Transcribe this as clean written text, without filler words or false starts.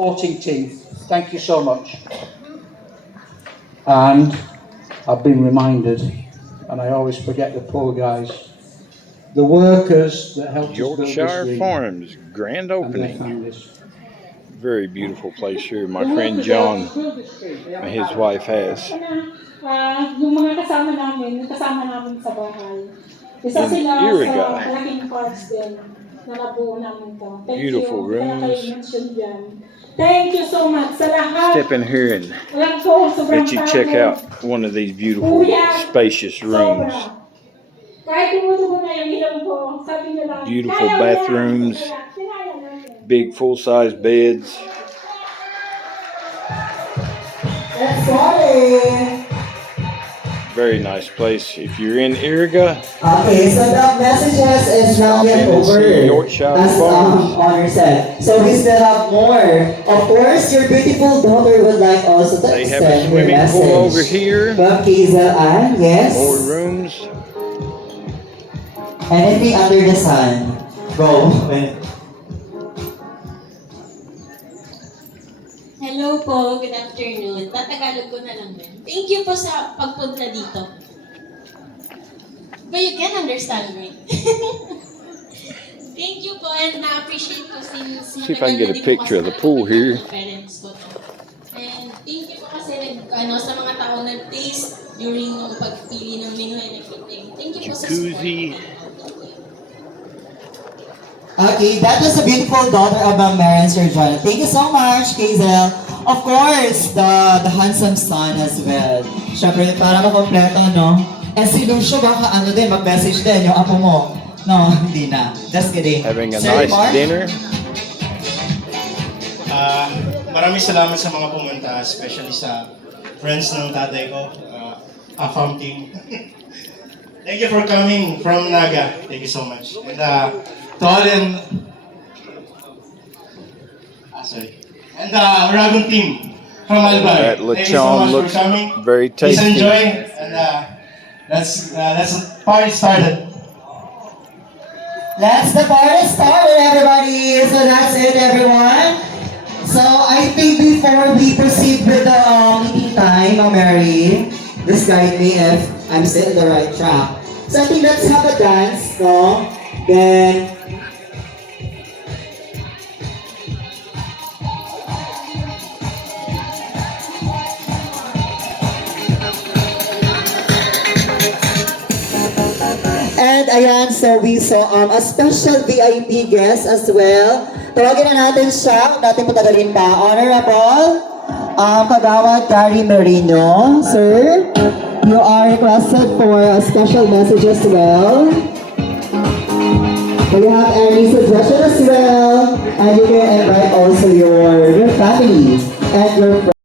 Sporting team, thank you so much. And I've been reminded, and I always forget the poor guys, the workers that helped us build this Yorkshire ring Farms grand and their opening. families. Very beautiful place here. My friend John and his wife has. Yung mga kasama namin sa bahay. Isa In sila Iriga. sa malaking parts din na nabuo namin to. Thank Beautiful you. Kaya kayo rooms. mention dyan. Thank you so much sa lahat. Step in here and Alam ko, sobrang let you check pagod. out one of these beautiful, spacious rooms. Sobra. Kahit tumutubo na yung ilong ko, sabi nyo lang, Beautiful kaya mo yan. bathrooms. Kaya natin. Big full-size beds. Let's party! Very nice place. If you're in Iriga, Okay, so the messages is not Stop yet in and over. see Yorkshire As Farms. Honor said. So we still have more. Of course, your beautiful daughter would like also to they have a extend her swimming message. pool over here. From Kiza Ann, yes. More rooms. Anything under the sun. Go. Hello po, good afternoon. Tatagalog ko na lang din. Thank you po sa pagpunta dito. But you can understand me. Thank you po and na-appreciate ko since See if I can get a picture of the pool here. Parents ko to. And thank you po kasi sa mga taong nag-taste during yung pagpili ng menu and everything. Thank you po sa support. Jacuzzi. Okay, that was a beautiful daughter of Mary and Sir John. Thank you so much, Kazel. Of course, the handsome son as well. Siyempre, para makompleto, no? And si Lucio, baka ano din, mag-message din, yung apo mo. No, hindi na. Just kidding. Having a Sir nice Mark? dinner. Maraming salamat sa mga pumunta, especially sa friends ng tatay ko, AFAM team. Thank you for coming from Naga. Thank you so much. And to all in... And the Ragon team from Albay. That Thank you so lechon much looks for coming. very Please tasty. enjoy. And let's party started. Let's the party started, everybody. So that's it, everyone. So I think before we proceed with the meeting time, Mary, just guide me if I'm still in the right track. So I think let's have a dance, no? Then and ayan, so we saw a special VIP guest as well. Tawagin na natin siya, natin patagalin pa. Honorable, Kagawad Gary Merino. Sir, you are requested for a special message as well. Do you have any suggestion as well? And you can invite also your family and your friends.